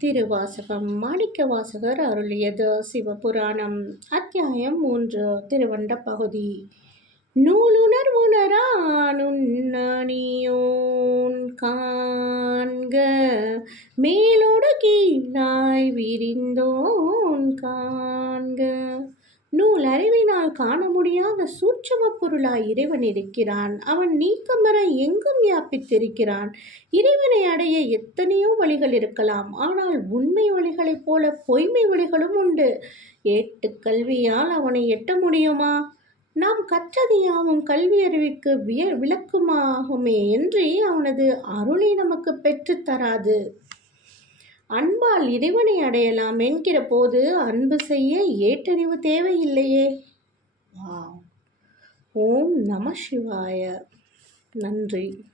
திருவாசகம் மாணிக்க வாசகர் அருளியது சிவபுராணம் அத்தியாயம் மூன்று திருவண்ட பகுதி. நூலுணர்வுணரானுண்ணணியோன் காண்க மேலோடு கீழாய் விரிந்தோன் காண்க. உங்கள் அறிவினால் காண முடியாத சூட்சம பொருளாய் இறைவன் இருக்கிறான். அவன் நீக்கமர எங்கும் வியாபித்திருக்கிறான். இறைவனை அடைய எத்தனையோ வழிகள் இருக்கலாம். ஆனால் உண்மை வழிகளைப் போல பொய்மை வழிகளும் உண்டு. ஏட்டு கல்வியால் அவனை எட்ட முடியுமா? நாம் கற்றது யாவும் கல்வி அறிவிக்கு விய விளக்குமாகுமே என்று அவனது அருளை நமக்கு பெற்றுத் தராது. அன்பால் இறைவனை அடையலாம் என்கிற போது அன்பு செய்ய ஏற்றறிவு தேவையில்லையே. வா ஓம் நம சிவாய. நன்றி.